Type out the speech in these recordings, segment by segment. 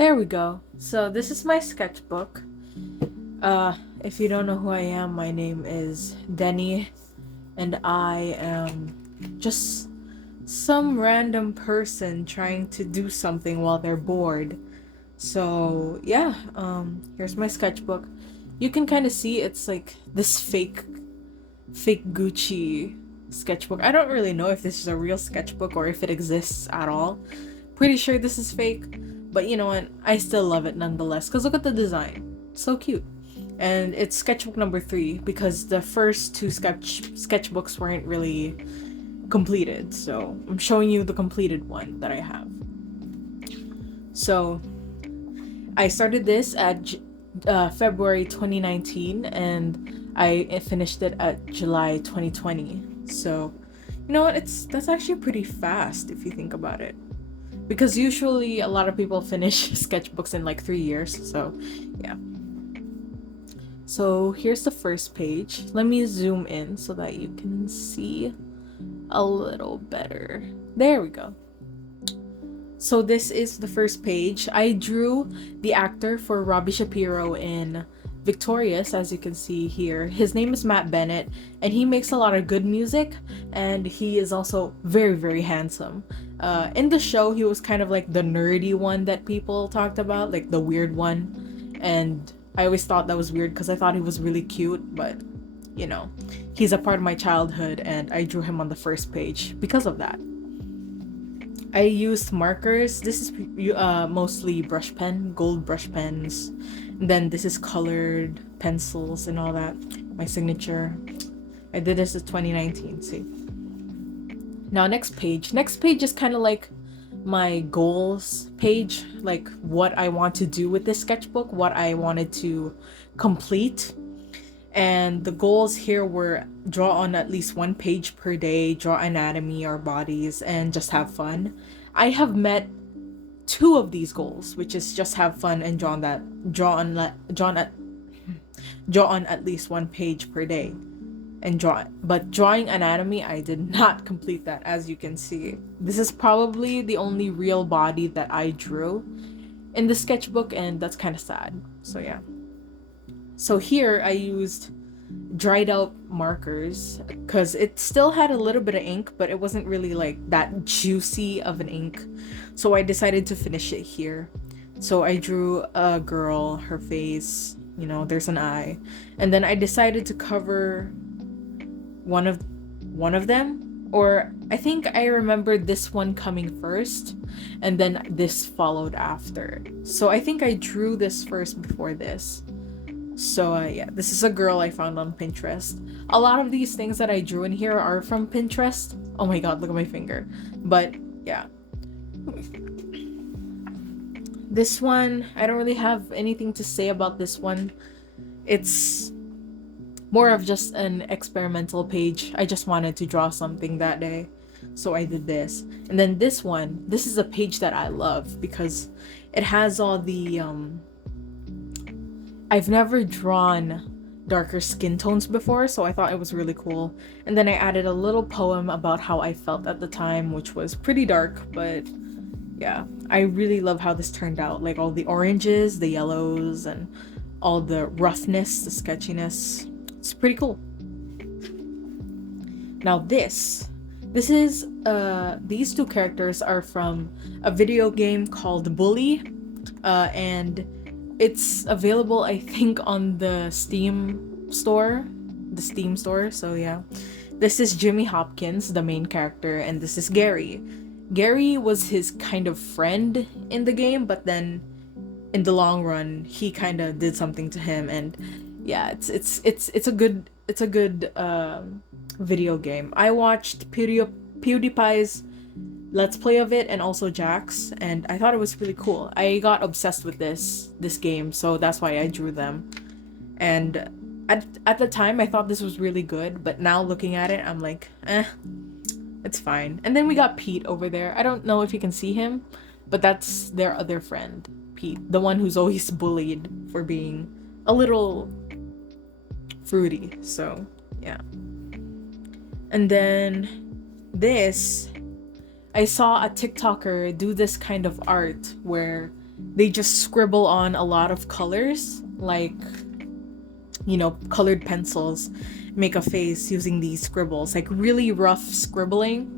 There we go. So this is my sketchbook. If you don't know who I am, my name is Denny, and I am just some random person trying to do something while they're bored. So yeah, here's my sketchbook. You can kind of see it's like this fake Gucci sketchbook. I don't really know if this is a real sketchbook or if it exists at all. Pretty sure this is fake, but you know what? I still love it nonetheless. Cause look at the design, so cute. And it's sketchbook number 3 because the first two sketchbooks weren't really completed. So I'm showing you the completed one that I have. So I started this at February 2019 and I finished it at July 2020. So, you know what? That's actually pretty fast if you think about it. Because usually a lot of people finish sketchbooks in like 3 years. So, yeah. So here's the first page. Let me zoom in so that you can see a little better. There we go. So this is the first page. I drew the actor for Robbie Shapiro in Victorious, as you can see here. His name is Matt Bennett, and he makes a lot of good music, and he is also very, very handsome. In the show, he was kind of like the nerdy one that people talked about, like the weird one. And I always thought that was weird because I thought he was really cute, but you know, he's a part of my childhood, and I drew him on the first page because of that. I used markers. This is mostly brush pen, gold brush pens. And then this is colored pencils and all that. My signature. I did this in 2019. See. Now next page. Next page is kind of like my goals page, like what I want to do with this sketchbook, what I wanted to complete. And the goals here were draw on at least one page per day, draw anatomy or bodies, and just have fun. I have met two of these goals, which is just have fun and draw on at least one page per day and draw. But drawing anatomy, I did not complete that, as you can see. This is probably the only real body that I drew in the sketchbook, and that's kind of sad. So yeah. So here I used dried out markers because it still had a little bit of ink, but it wasn't really like that juicy of an ink. So I decided to finish it here. So I drew a girl, her face, there's an eye. And then I decided to cover one of them, or I think I remembered this one coming first and then this followed after. So I think I drew this first before this. So yeah, this is a girl I found on Pinterest. A lot of these things that I drew in here are from Pinterest. Oh my god, look at my finger. But yeah. This one, I don't really have anything to say about this one. It's more of just an experimental page. I just wanted to draw something that day. So I did this. And then this one, this is a page that I love because it has all the I've never drawn darker skin tones before, so I thought it was really cool. And then I added a little poem about how I felt at the time, which was pretty dark, but yeah, I really love how this turned out. Like all the oranges, the yellows, and all the roughness, the sketchiness. It's pretty cool. Now this is these two characters are from a video game called Bully, and it's available, I think, on the Steam store. So yeah. This is Jimmy Hopkins, the main character, and this is Gary. Gary was his kind of friend in the game, but then in the long run, he kind of did something to him, and yeah, it's a good video game. I watched PewDiePie's let's play of it and also Jack's, and I thought it was really cool. I got obsessed with this game, so that's why I drew them. And at the time I thought this was really good, but now looking at it I'm like, it's fine. And then we got Pete over there. I don't know if you can see him, but that's their other friend, Pete, the one who's always bullied for being a little fruity. So yeah. And then this, I saw a TikToker do this kind of art where they just scribble on a lot of colors, like, you know, colored pencils, make a face using these scribbles, like really rough scribbling.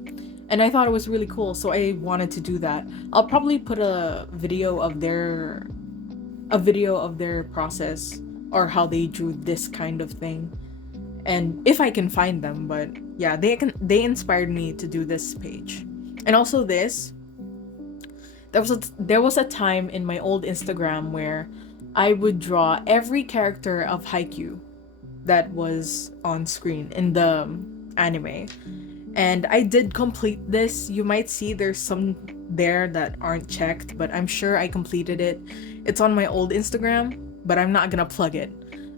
And I thought it was really cool, so I wanted to do that. I'll probably put a video of their process or how they drew this kind of thing, and if I can find them. But yeah, they inspired me to do this page. And also this, there was a time in my old Instagram where I would draw every character of Haikyuu that was on screen in the anime. And I did complete this. You might see there's some there that aren't checked, but I'm sure I completed it. It's on my old Instagram, but I'm not gonna plug it.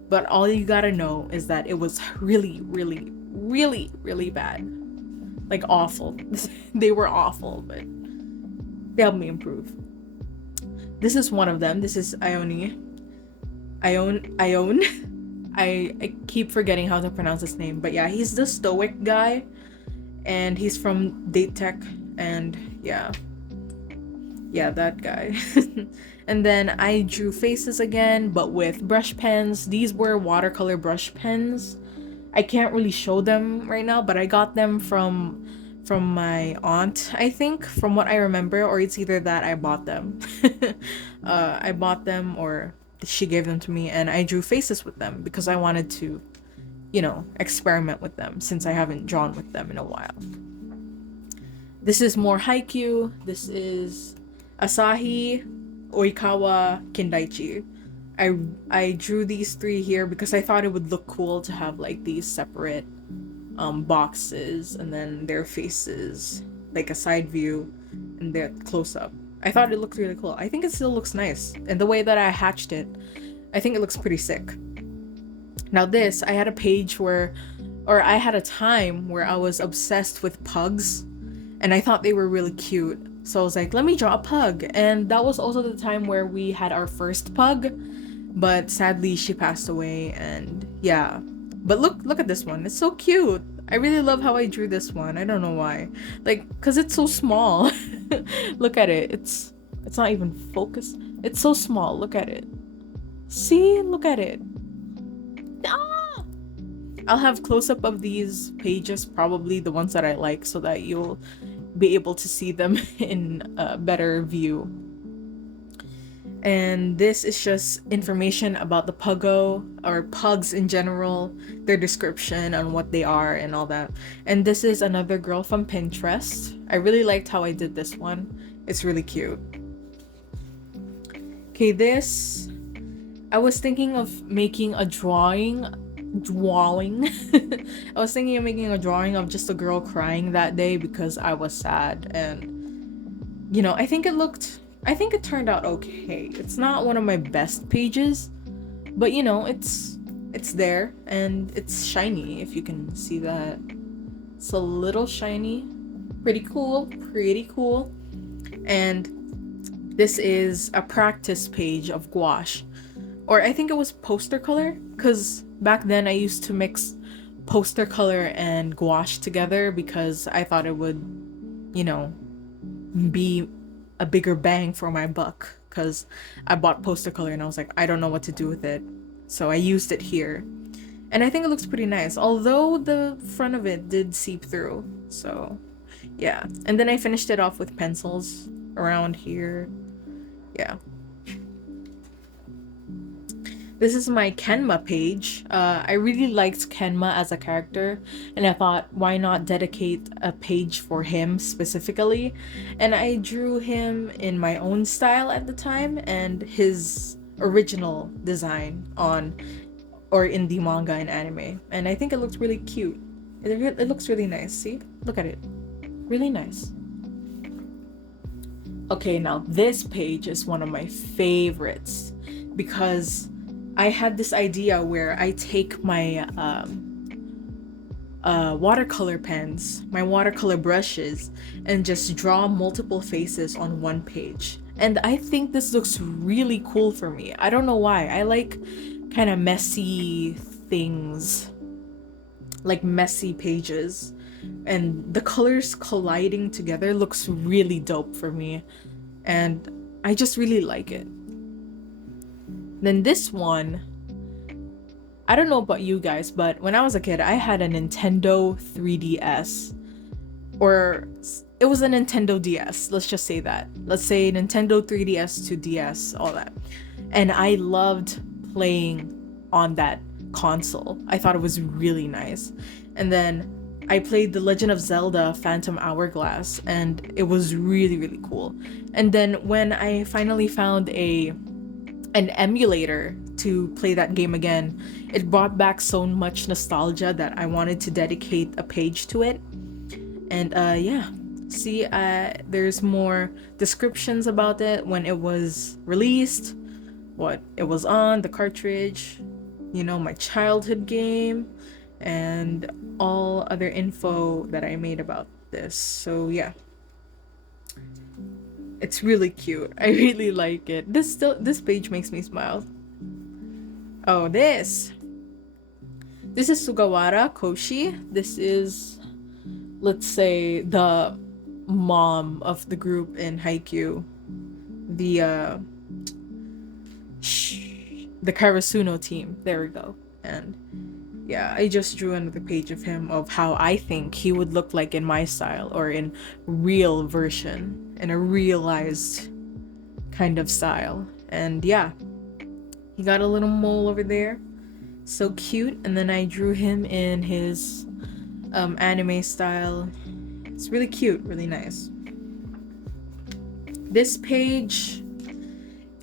But all you gotta know is that it was really, really, really, really bad. Like awful. They were awful, but they helped me improve. This is one of them. This is Ione. Ione. I keep forgetting how to pronounce his name, but yeah, he's the stoic guy, and he's from Date Tech, and yeah, that guy. And then I drew faces again, but with brush pens. These were watercolor brush pens. I can't really show them right now, but I got them from my aunt, I think, from what I remember, or it's either that I bought them. I bought them, or she gave them to me, and I drew faces with them because I wanted to, you know, experiment with them since I haven't drawn with them in a while. This is more Haikyuu. This is Asahi, Oikawa, Kindaichi. I drew these three here because I thought it would look cool to have like these separate boxes, and then their faces, like a side view and their close up. I thought it looked really cool. I think it still looks nice, and the way that I hatched it, I think it looks pretty sick. Now this, I had a page where, or I had a time where I was obsessed with pugs, and I thought they were really cute. So I was like, let me draw a pug. And that was also the time where we had our first pug, but sadly she passed away. And yeah, but look at this one. It's so cute. I really love how I drew this one. I don't know why. Like, cause it's so small. Look at it. It's not even focused. It's so small. Look at it. See? Look at it. Ah! I'll have close up of these pages, probably the ones that I like, so that you'll be able to see them in a better view. And this is just information about the puggo, or pugs in general, their description on what they are and all that. And this is another girl from Pinterest. I really liked how I did this one. It's really cute. Okay, this, I was thinking of making a drawing. I was thinking of making a drawing of just a girl crying that day because I was sad. And you know, I think it turned out okay. It's not one of my best pages, but you know, it's there, and it's shiny, if you can see that. It's a little shiny. Pretty cool. And this is a practice page of gouache, or I think it was poster color, because back then I used to mix poster color and gouache together because I thought it would, you know, be a bigger bang for my buck, because I bought poster color and I was like, I don't know what to do with it, so I used it here, and I think it looks pretty nice, although the front of it did seep through. So yeah, and then I finished it off with pencils around here. Yeah. This is my Kenma page. I really liked Kenma as a character, and I thought, why not dedicate a page for him specifically? And I drew him in my own style at the time, and his original design in the manga and anime. And I think it looks really cute. It looks really nice. See? Look at it. Really nice. Okay, now this page is one of my favorites because I had this idea where I take my watercolor pens, my watercolor brushes, and just draw multiple faces on one page. And I think this looks really cool for me. I don't know why. I like kind of messy things, like messy pages. And the colors colliding together looks really dope for me. And I just really like it. Then this one, I don't know about you guys, but when I was a kid, I had a Nintendo 3DS. Or it was a Nintendo DS, let's just say that. Let's say Nintendo 3DS to DS, all that. And I loved playing on that console. I thought it was really nice. And then I played The Legend of Zelda Phantom Hourglass, and it was really, really cool. And then when I finally found an emulator to play that game again, it brought back so much nostalgia that I wanted to dedicate a page to it. And yeah, see, there's more descriptions about it, when it was released, what it was on the cartridge, my childhood game, and all other info that I made about this. So yeah, it's really cute. I really like it. This page makes me smile. Oh, this is Sugawara Koshi. This is, let's say, the mom of the group in Haikyuu, the Karasuno team. There we go. And yeah, I just drew another page of him, of how I think he would look like in my style, or in real version, in a realized kind of style. And yeah, he got a little mole over there, so cute. And then I drew him in his anime style. It's really cute, really nice. This page,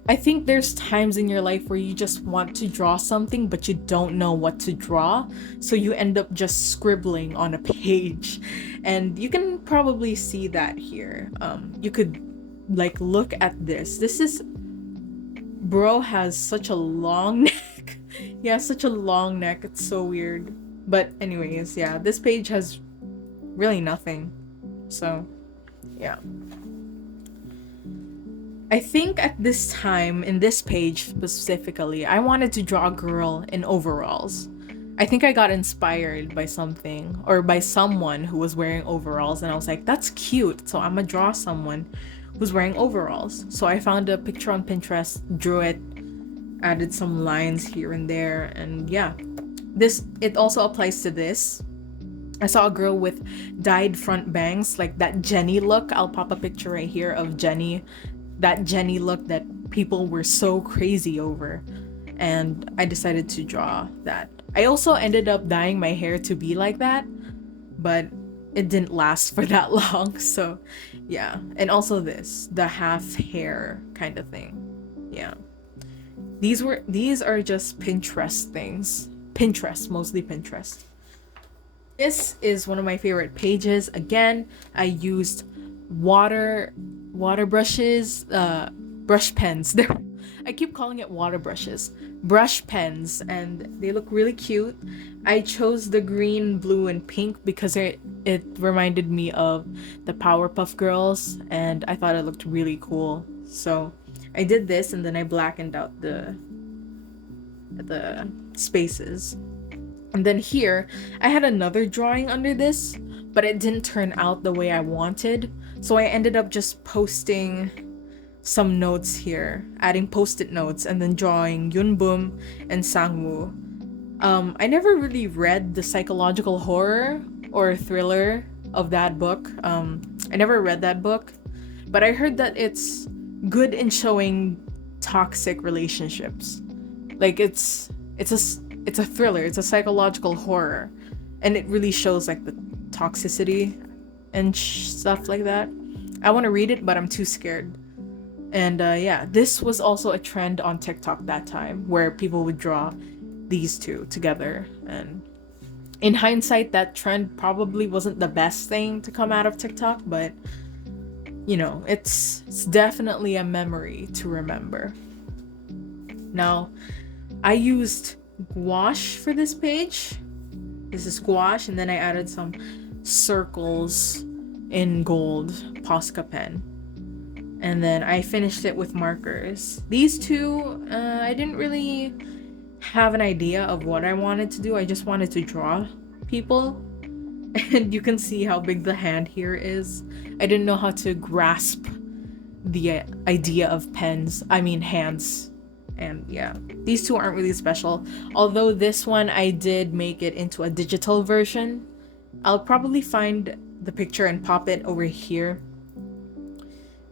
I think there's times in your life where you just want to draw something but you don't know what to draw, so you end up just scribbling on a page. And you can probably see that here. You could look at this. Bro has such a long neck. Yeah, such a long neck. It's so weird. But anyways, yeah, this page has really nothing. So, yeah. I think at this time, in this page specifically, I wanted to draw a girl in overalls. I think I got inspired by something, or by someone who was wearing overalls, and I was like, that's cute, so I'm gonna draw someone who's wearing overalls. So I found a picture on Pinterest, drew it, added some lines here and there, and yeah. It also applies to this. I saw a girl with dyed front bangs, like that Jenny look. I'll pop a picture right here of Jenny. That Jenny look that people were so crazy over. And I decided to draw that. I also ended up dyeing my hair to be like that, but it didn't last for that long. So yeah. And also the half hair kind of thing. Yeah. These are just Pinterest things. Mostly Pinterest. This is one of my favorite pages. Again, I used water brushes, brush pens. I keep calling it water brushes. Brush pens, and they look really cute. I chose the green, blue, and pink because it reminded me of the Powerpuff Girls, and I thought it looked really cool. So I did this, and then I blackened out the spaces. And then here, I had another drawing under this, but it didn't turn out the way I wanted. So I ended up just posting some notes here, adding post-it notes, and then drawing Yunbum and Sangwoo. I never really read the psychological horror or thriller of that book. I never read that book, but I heard that it's good in showing toxic relationships. Like it's a thriller, it's a psychological horror, and it really shows like the toxicity and stuff like that. I want to read it, but I'm too scared. And yeah, this was also a trend on TikTok that time, where people would draw these two together. And in hindsight, that trend probably wasn't the best thing to come out of TikTok, but it's definitely a memory to remember. Now, I used gouache for this page. This is gouache, and then I added some circles in gold Posca pen. And then I finished it with markers. These two, I didn't really have an idea of what I wanted to do. I just wanted to draw people. And you can see how big the hand here is. I didn't know how to grasp the idea of pens. I mean hands. And yeah, these two aren't really special. Although this one I did make it into a digital version. I'll probably find the picture and pop it over here.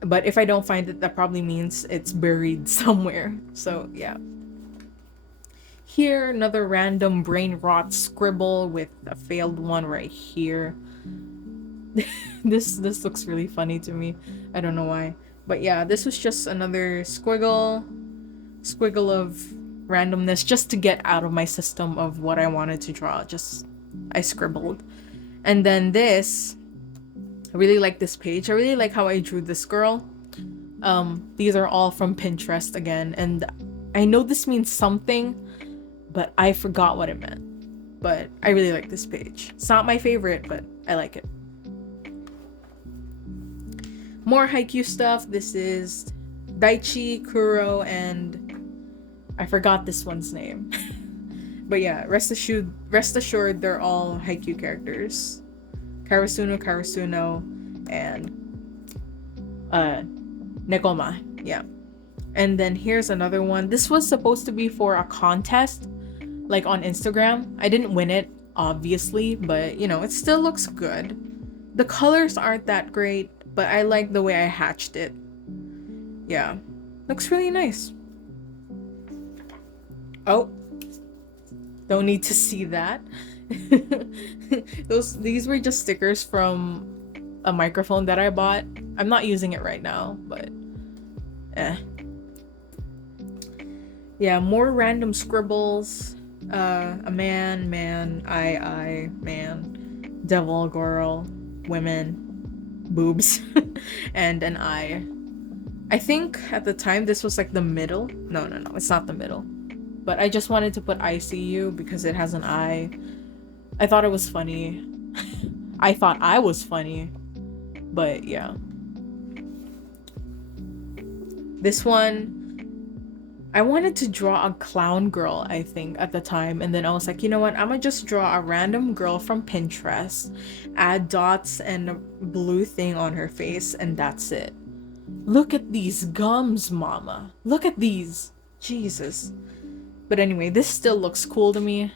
But if I don't find it, that probably means it's buried somewhere. So yeah. Here, another random brain rot scribble with a failed one right here. This looks really funny to me. I don't know why. But yeah, this was just another squiggle of randomness just to get out of my system of what I wanted to draw. Just I scribbled. And then this, I really like this page. I really like how I drew this girl. These are all from Pinterest again, and I know this means something, but I forgot what it meant. But I really like this page. It's not my favorite, but I like it. More Haikyuu stuff. This is Daichi, Kuro, and I forgot this one's name. But yeah, rest assured they're all Haikyuu characters. Karasuno, and Nekoma. Yeah. And then here's another one. This was supposed to be for a contest, like on Instagram. I didn't win it, obviously, but you know, it still looks good. The colors aren't that great, but I like the way I hatched it. Yeah. Looks really nice. Oh. Don't need to see that. These were just stickers from a microphone that I bought. I'm not using it right now, but yeah, more random scribbles. A man, I, man, devil, girl, women, boobs, and an eye. I think at the time this was like the middle. No, it's not the middle. But I just wanted to put ICU because it has an eye. I thought it was funny. I thought I was funny. But yeah. This one, I wanted to draw a clown girl, I think, at the time. And then I was like, you know what? I'm gonna just draw a random girl from Pinterest, add dots and a blue thing on her face, and that's it. Look at these gums, mama. Look at these. Jesus. But anyway, this still looks cool to me.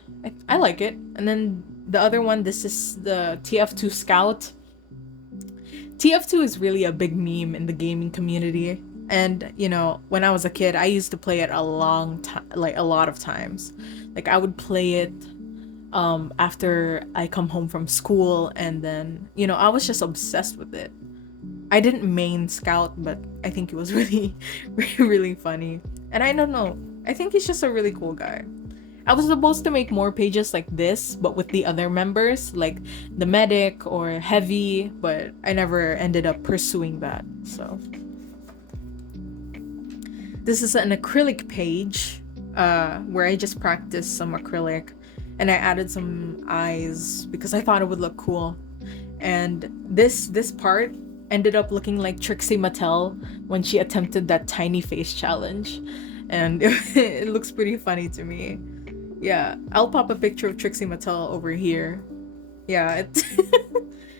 I like it. And then the other one, this is the TF2 Scout. TF2 is really a big meme in the gaming community. And, you know, when I was a kid, I used to play it a lot of times. Like, I would play it after I come home from school, and then, you know, I was just obsessed with it. I didn't main Scout, but I think it was really, really funny. And I don't know. I think he's just a really cool guy. I was supposed to make more pages like this, but with the other members, like the medic or heavy, but I never ended up pursuing that. So this is an acrylic page where I just practiced some acrylic, and I added some eyes because I thought it would look cool. And this part ended up looking like Trixie Mattel when she attempted that tiny face challenge. And it looks pretty funny to me. Yeah, I'll pop a picture of Trixie Mattel over here. Yeah,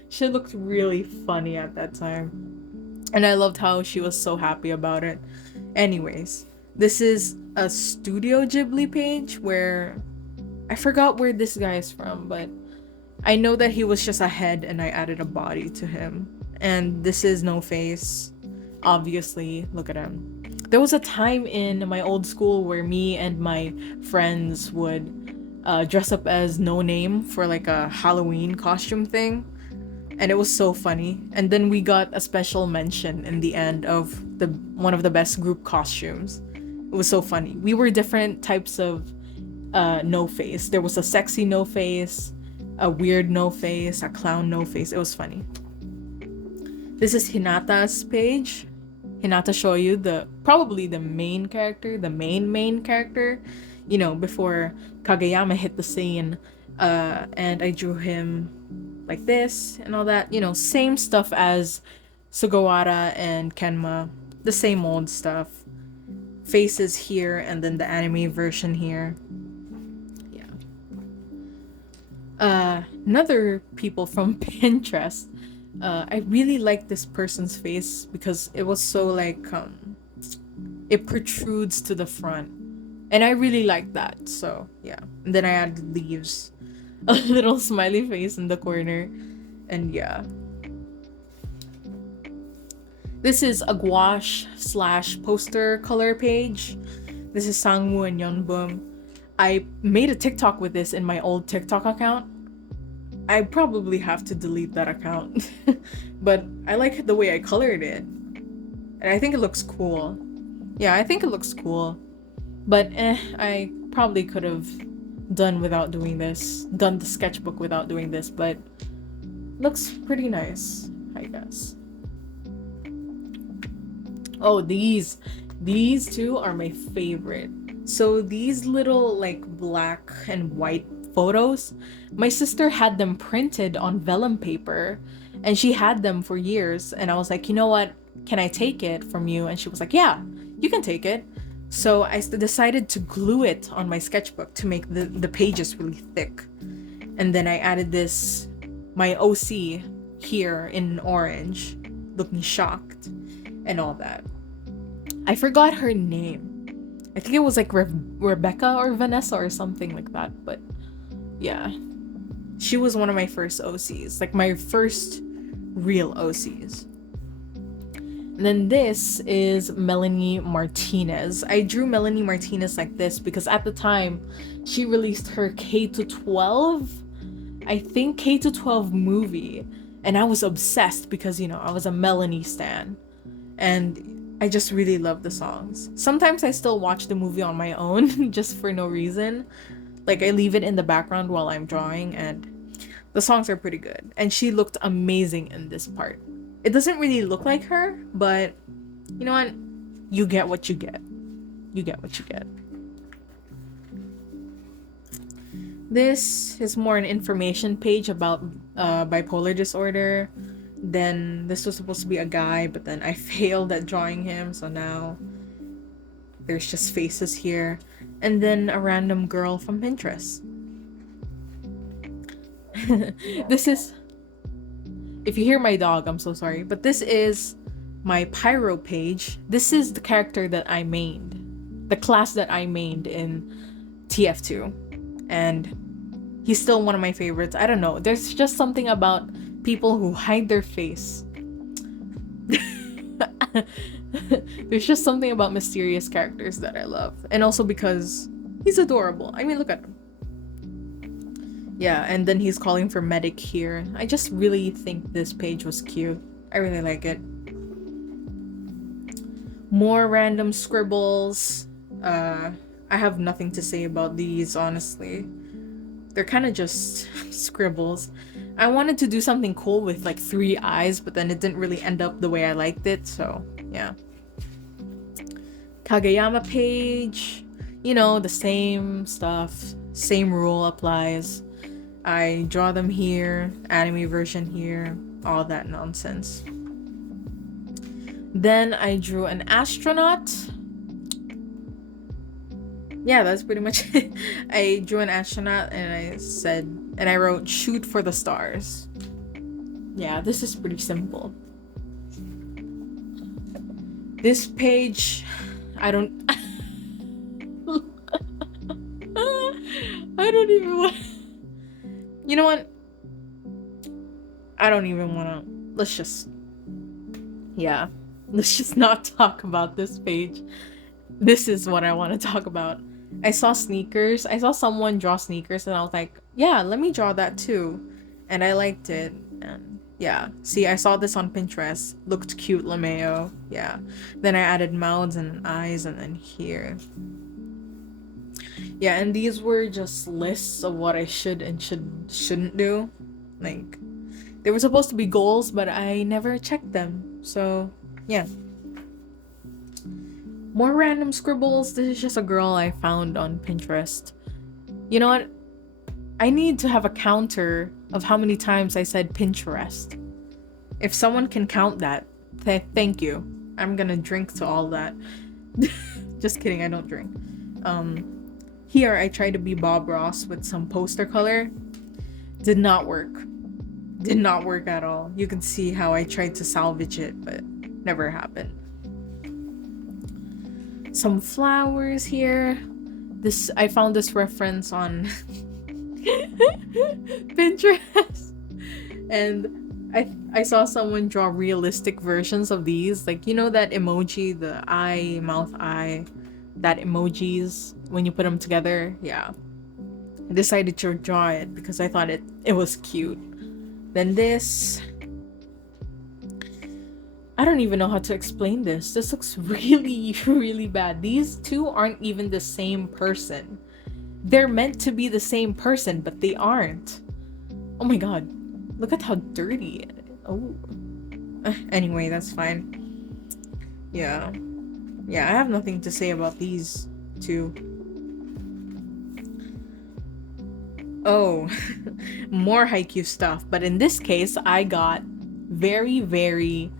she looked really funny at that time. And I loved how she was so happy about it. Anyways, this is a Studio Ghibli page where I forgot where this guy is from, but I know that he was just a head and I added a body to him. And this is No Face. Obviously, look at him. There was a time in my old school where me and my friends would dress up as No Name for like a Halloween costume thing, and it was so funny. And then we got a special mention in the end of one of the best group costumes. It was so funny. We were different types of No Face. There was a sexy No Face, a weird No Face, a clown No Face. It was funny. This is Hinata's page. Hinata Shoyu, probably the main character, the main character, you know, before Kageyama hit the scene. And I drew him like this and all that, you know, same stuff as Sugawara and Kenma, the same old stuff. Faces here and then the anime version here. Yeah. Another people from Pinterest. I really like this person's face because it was so like it protrudes to the front, and I really like that. So yeah, and then I added leaves, a little smiley face in the corner, and yeah. This is a gouache slash poster color page. This is Sangwoo and Yeonbum. I made a TikTok with this in my old TikTok account. I probably have to delete that account. But I like the way I colored it. And I think it looks cool. Yeah, I think it looks cool. But I probably could have done without doing this. Done the sketchbook without doing this, but looks pretty nice, I guess. Oh, these two are my favorite. So these little like black and white photos, my sister had them printed on vellum paper, and she had them for years, and I was like, "You know what? Can I take it from you?" And she was like, "Yeah, you can take it." So I decided to glue it on my sketchbook to make the pages really thick. And then I added this, my OC here in orange, looking shocked and all that. I forgot her name. I think it was like Rebecca or Vanessa or something like that. But yeah, she was one of my first OCs, like my first real OCs. And then this is Melanie Martinez. I drew Melanie Martinez like this because at the time she released her K to 12, I think K to 12 movie, and I was obsessed because I was a Melanie stan. And I just really love the songs. Sometimes I still watch the movie on my own just for no reason. Like I leave it in the background while I'm drawing, and the songs are pretty good. And she looked amazing in this part. It doesn't really look like her, but you know what? You get what you get. You get what you get. This is more an information page about bipolar disorder. Then this was supposed to be a guy, but then I failed at drawing him, so now there's just faces here. And then a random girl from Pinterest. This is, if you hear my dog, I'm so sorry, but this is my Pyro page. This is the character that I mained, the class that I mained in TF2, and he's still one of my favorites. I don't know, there's just something about people who hide their face. There's just something about mysterious characters that I love, and also because he's adorable. I mean, look at him. Yeah, and then he's calling for medic here. I just really think this page was cute. I really like it. More random scribbles. I have nothing to say about these, honestly. They're kind of just scribbles. I wanted to do something cool with like 3 eyes, but then it didn't really end up the way I liked it, so yeah. Kageyama page. The same stuff. Same rule applies. I draw them here, anime version here, all that nonsense. Then I drew an astronaut. Yeah, that's pretty much it. I drew an astronaut and I wrote shoot for the stars. Yeah, this is pretty simple. This page, I don't I don't even want. You know what? I don't even want to. Let's just not talk about this page. This is what I want to talk about. I saw sneakers. I saw someone draw sneakers, and I was like, yeah, let me draw that too. And I liked it. And yeah, see, I saw this on Pinterest. Looked cute, LeMayo. Yeah. Then I added mouths and eyes, and then here. Yeah, and these were just lists of what I should and shouldn't do. Like, they were supposed to be goals, but I never checked them. So, yeah. More random scribbles. This is just a girl I found on Pinterest. You know what? I need to have a counter of how many times I said Pinterest. If someone can count that, thank you. I'm gonna drink to all that. Just kidding, I don't drink. Here I tried to be Bob Ross with some poster color. Did not work. Did not work at all. You can see how I tried to salvage it, but never happened. Some flowers here. This I found this reference on Pinterest, and I saw someone draw realistic versions of these, like you know that emoji, the eye, mouth, eye, that emojis when you put them together. Yeah, I decided to draw it because I thought it was cute. Then this, I don't even know how to explain this. This looks really, really bad. These two aren't even the same person. They're meant to be the same person, but they aren't. Oh my god. Look at how dirty it is. Oh. Anyway, that's fine. Yeah. Yeah, I have nothing to say about these two. Oh. More Haikyuu stuff. But in this case, I got very, very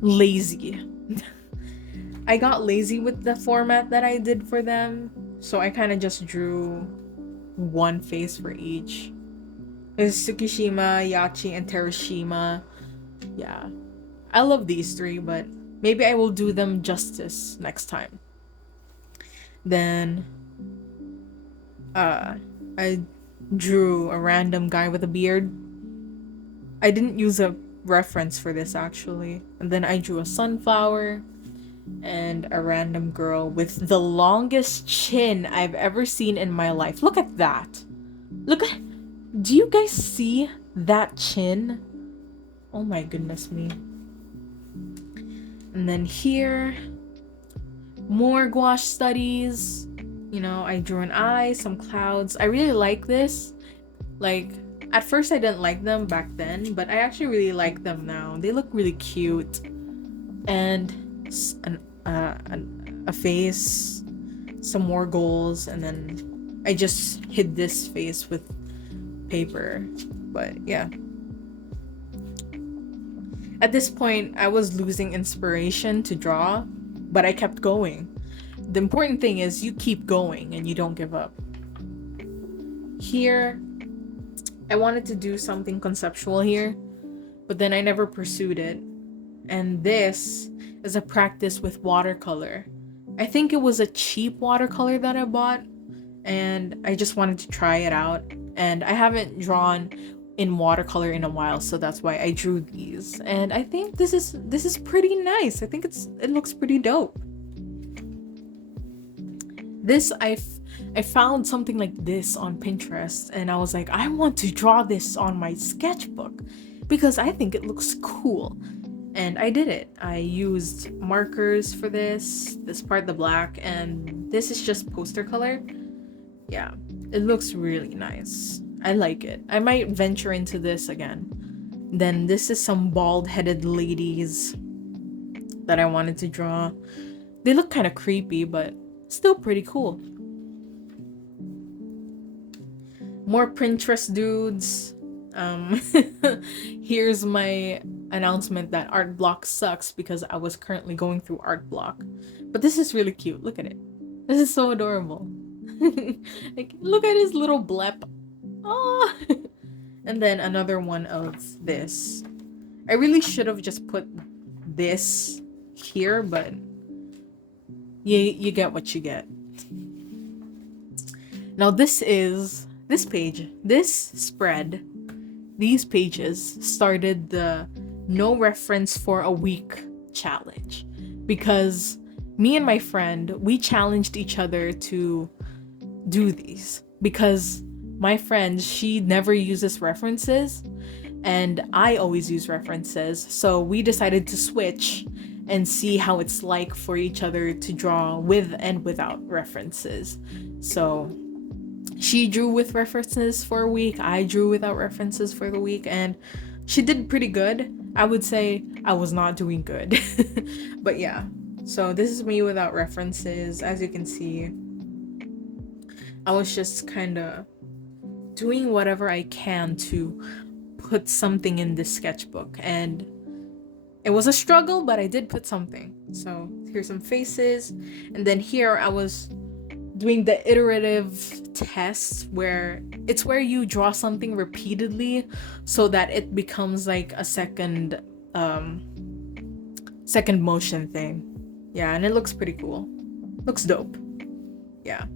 lazy. I got lazy with the format that I did for them, so I kind of just drew one face for each. There's Tsukishima, Yachi, and Terushima. Yeah, I love these three, but maybe I will do them justice next time. Then I drew a random guy with a beard. I didn't use a reference for this actually. And then I drew a sunflower and a random girl with the longest chin I've ever seen in my life. Look at that. Look at, do you guys see that chin? Oh my goodness me. And then here, more gouache studies. You know, I drew an eye, some clouds. I really like this. Like, at first I didn't like them back then, but I actually really like them now. They look really cute. And a face, some more goals, and then I just hid this face with paper. But yeah. At this point, I was losing inspiration to draw, but I kept going. The important thing is you keep going and you don't give up. Here, I wanted to do something conceptual here, but then I never pursued it. And this is a practice with watercolor. I think it was a cheap watercolor that I bought, and I just wanted to try it out. And I haven't drawn in watercolor in a while, so that's why I drew these. And I think this is pretty nice. I think it looks pretty dope. This I found something like this on Pinterest, and I was like, I want to draw this on my sketchbook because I think it looks cool. And I did it. I used markers for this part, the black, and this is just poster color. Yeah, it looks really nice. I like it. I might venture into this again. Then this is some bald-headed ladies that I wanted to draw. They look kind of creepy, but still pretty cool. More Pinterest dudes. Here's my announcement that art block sucks because I was currently going through art block. But this is really cute. Look at it. This is so adorable. Like, look at his little blep. Oh. And then another one of this. I really should have just put this here, but you get what you get. Now this page, this spread, these pages started the no reference for a week challenge because me and my friend, we challenged each other to do these because my friend, she never uses references and I always use references. So we decided to switch and see how it's like for each other to draw with and without references. So she drew with references for a week, I drew without references for the week, and she did pretty good. I would say I was not doing good. But yeah, so this is me without references. As you can see, I was just kind of doing whatever I can to put something in this sketchbook, and it was a struggle, but I did put something. So here's some faces, and then here I was doing the iterative tests where it's where you draw something repeatedly so that it becomes like a second motion thing. Yeah, and it looks pretty cool. Looks dope. Yeah.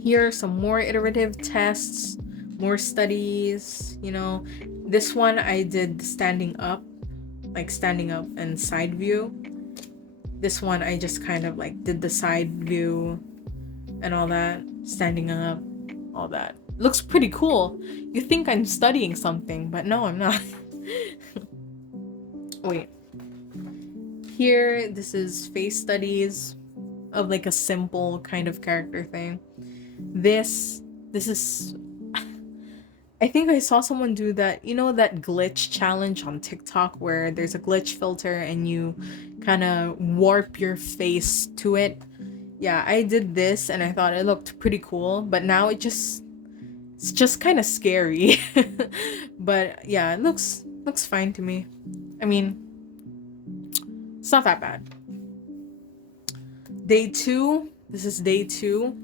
Here are some more iterative tests, more studies, you know. This one I did standing up and side view. This one I just kind of like did the side view and all that, standing up, all that. Looks pretty cool. You think I'm studying something, but no, I'm not. Wait. Here, this is face studies of like a simple kind of character thing. This is I think I saw someone do that, you know, that glitch challenge on TikTok where there's a glitch filter and you kind of warp your face to it. Yeah, I did this and I thought it looked pretty cool, but now it's just kind of scary. But yeah, it looks fine to me. I mean, it's not that bad. Day 2. This is day 2.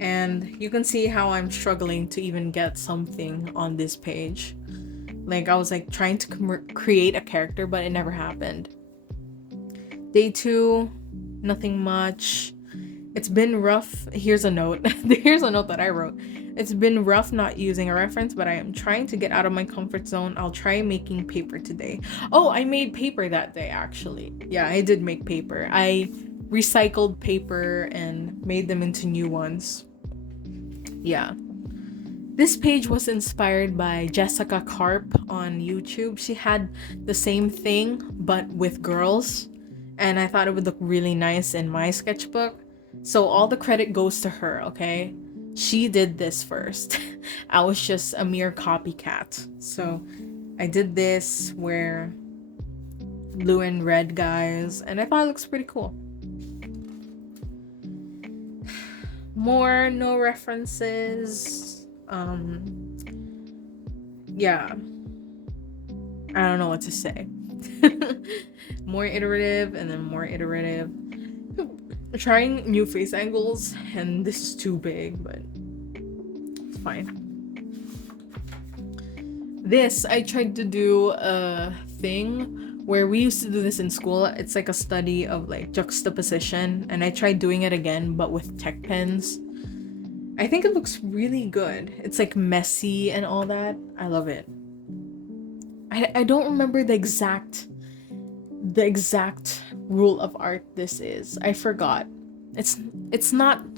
And you can see how I'm struggling to even get something on this page. Like, I was like trying to create a character, but it never happened. Day 2, nothing much. It's been rough. Here's a note. Here's a note that I wrote. It's been rough not using a reference, but I am trying to get out of my comfort zone. I'll try making paper today. Oh, I made paper that day, actually. Yeah, I did make paper. I recycled paper and made them into new ones. Yeah. This page was inspired by Jessica Karp on YouTube. She had the same thing, but with girls. And I thought it would look really nice in my sketchbook. So all the credit goes to her, okay? She did this first. I was just a mere copycat. So I did this where blue and red guys, and I thought it looks pretty cool. More no references. Yeah. I don't know what to say. More iterative and then more iterative. Trying new face angles, and this is too big, but it's fine. This, I tried to do a thing where we used to do this in school. It's like a study of like juxtaposition, and I tried doing it again, but with tech pens. I think it looks really good. It's like messy and all that. I love it. I don't remember the exact rule of art this is. I forgot. It's not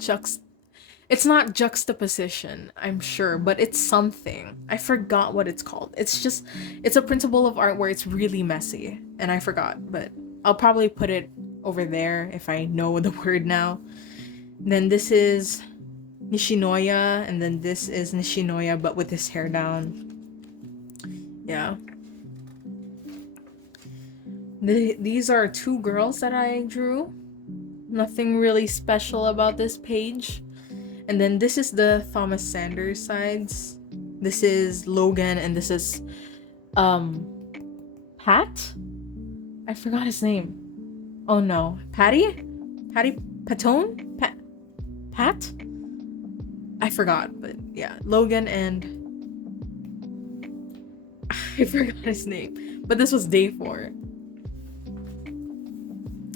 juxtaposition, I'm sure, but it's something. I forgot what it's called. It's a principle of art where it's really messy, and I forgot, but I'll probably put it over there if I know the word now. Then this is Nishinoya, and then this is Nishinoya but with his hair down. Yeah. These are 2 girls that I drew. Nothing really special about this page. And then this is the Thomas Sanders sides. This is Logan, and this is Pat? I forgot his name. Oh no. Patty Patone? Pat? I forgot, but yeah. Logan and I forgot his name. But this was day 4.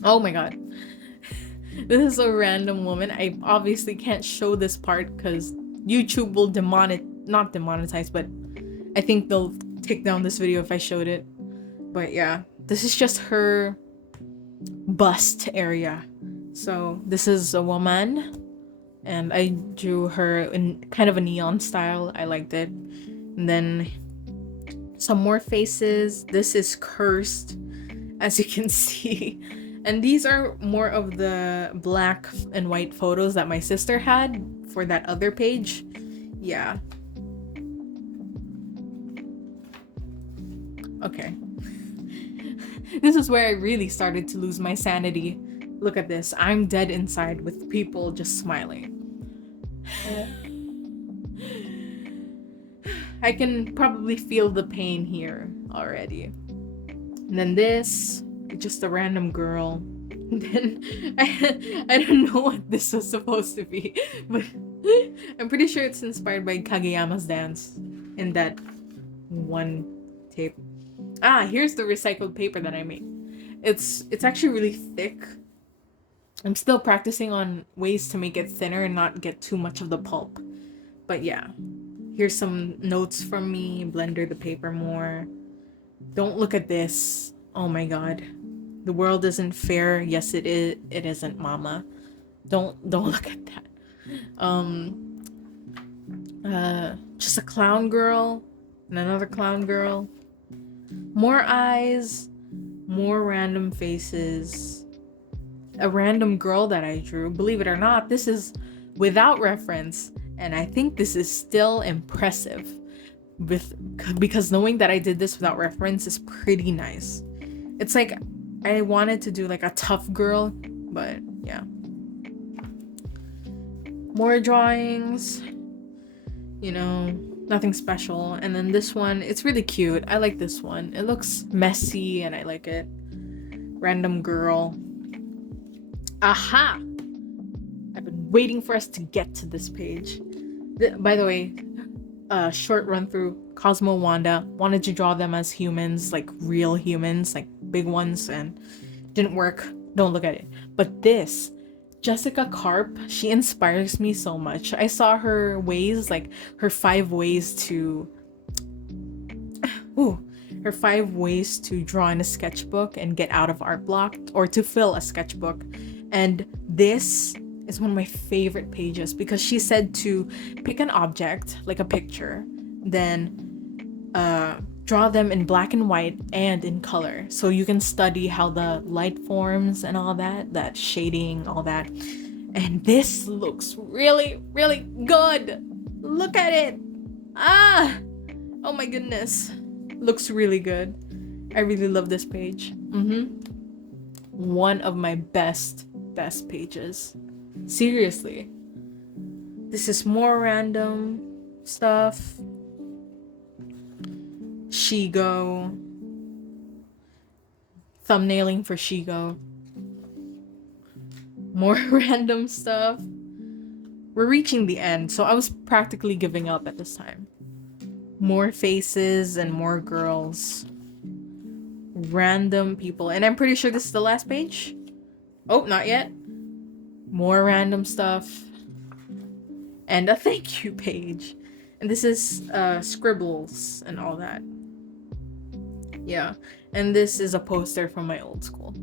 Oh my god. This is a random woman. I obviously can't show this part because YouTube will not demonetize, but I think they'll take down this video if I showed it. But yeah, this is just her bust area. So this is a woman, and I drew her in kind of a neon style. I liked it. And then some more faces. This is cursed, as you can see. And these are more of the black and white photos that my sister had for that other page. Yeah. Okay. This is where I really started to lose my sanity. Look at this. I'm dead inside with people just smiling. I can probably feel the pain here already. And then this, just a random girl. Then I don't know what this was supposed to be, but I'm pretty sure it's inspired by Kageyama's dance in that one tape. Ah, here's the recycled paper that I made. It's actually really thick. I'm still practicing on ways to make it thinner and not get too much of the pulp. But yeah, here's some notes from me. Blender the paper more. Don't look at this. Oh my god. The world isn't fair. Yes, it is. It isn't, mama. Don't look at that. Just a clown girl and another clown girl. More eyes, more random faces. A random girl that I drew. Believe it or not, this is without reference, and I think this is still impressive. Because knowing that I did this without reference is pretty nice. It's like I wanted to do like a tough girl, but yeah. More drawings, you know, nothing special. And then this one, it's really cute. I like this one. It looks messy and I like it. Random girl. Aha! I've been waiting for us to get to this page. By the way, short run through. Cosmo Wanda wanted to draw them as humans, like real humans, like big ones, and didn't work. Don't look at it. But this, Jessica Karp, she inspires me so much. I saw her ways, like her 5 ways to her 5 ways to draw in a sketchbook and get out of art block, or to fill a sketchbook. And this is one of my favorite pages because she said to pick an object, like a picture, then draw them in black and white and in color, so you can study how the light forms and all that shading, all that. And this looks really, really good. Look at it. Oh my goodness, looks really good. I really love this page. One of my best pages. Seriously. This is more random stuff. Shigo. Thumbnailing for Shigo. More random stuff. We're reaching the end, so I was practically giving up at this time. More faces and more girls. Random people. And I'm pretty sure this is the last page. Oh, not yet. More random stuff. And a thank you page. And this is scribbles and all that. Yeah. And this is a poster from my old school.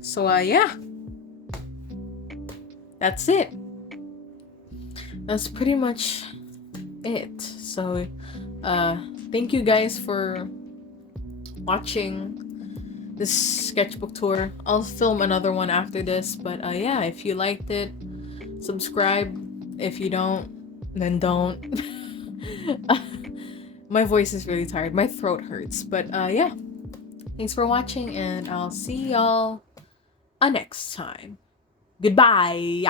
So yeah. That's it. That's pretty much it. So thank you guys for watching this sketchbook tour. I'll film another one after this, but yeah, if you liked it, subscribe. If you don't, then don't. My voice is really tired. My throat hurts. But yeah, thanks for watching, and I'll see y'all next time. Goodbye.